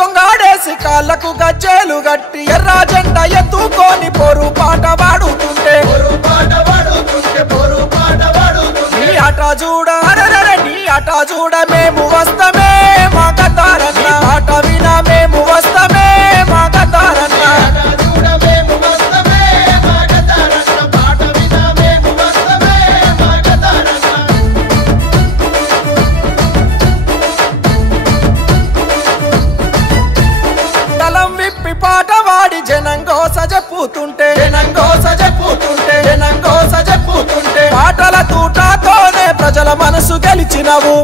గొంగాడేసి కాళ్ళకు గజ్జేలు గట్టి ఎర్ర జెండ ఎత్తుకొని పోరు పాట పాడుతుంటే నీ ఆట చూడ నీ ఆట చూడ మేము వస్తమే మా గతారన్న ఆట వినా మేము వస్తమే మా గతారన్న పాట వాడి జనంగోస చెప్పుతుంటే పాటల తూటతోనే ప్రజల మనసు గెలిచినవు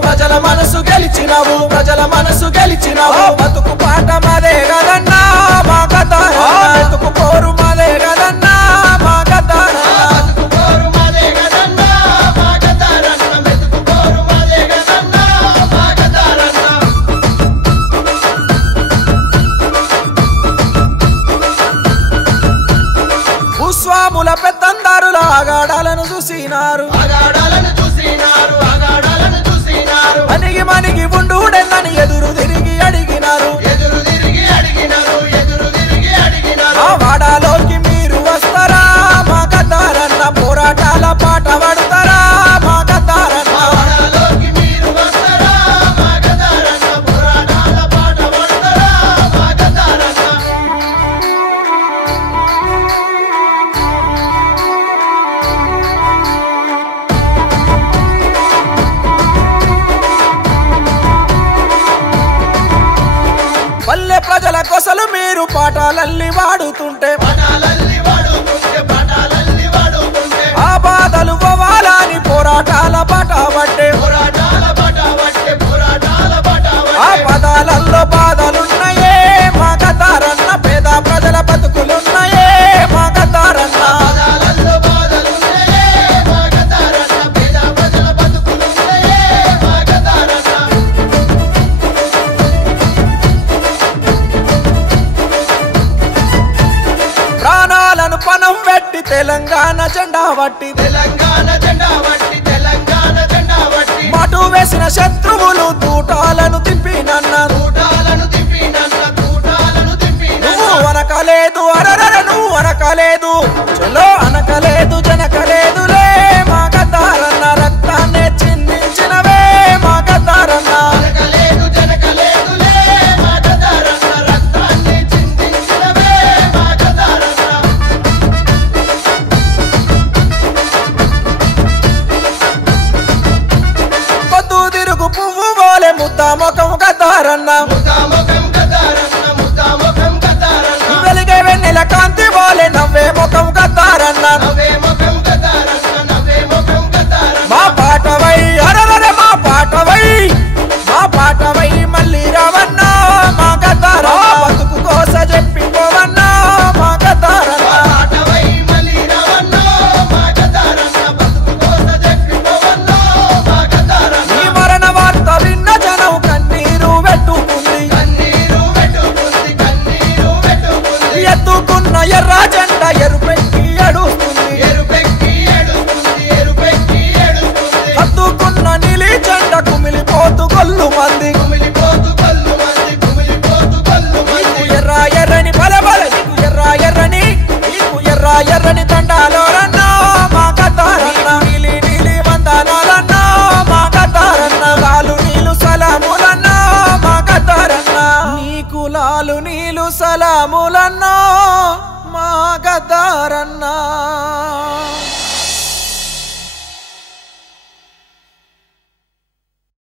బతుకు పాట మదే గదన్నా మా గతారన్న బతుకు పోరు మదే గదన్నా మా గతారన్న భూస్వాముల పెద్దందారుల ఆగాడాలను చూసినారు అనిగి మనిగి ఉండుడెన్నని ఎదురు తిరిగి అడిగినారు ఆ వాడాలోకి మీరు వస్తారా మా గతారన్న పోరాటాల పాట పడతారా మా గతారన్న పల్లె ప్రజల కొసలు మీరు పాఠాలల్లి వాడుతుంటే ఆ బాధలు పోవాలని పోరాటాల పాట పట్టే ఆ పదాలల్లో బాధలున్నాయే మా గతారన్న పేద ప్రజల బతుకులున్నాయే మా గతారన్న ప్రాణాలను పనం పెట్టి తెలంగాణ జెండా వట్టి మాటు వేసిన శత్రువులు తూటాలను తిప్పినన్నారు నువ్వు అనకలేదు అరరర నువ్వు అనకలేదు చలో అనకలేదు జనకలేదులే మా గతారన్న రక్తాన్ని చిందించినవే మా గతారన్న పువ్వు పోలే ముద్ద ముఖం గతారన్న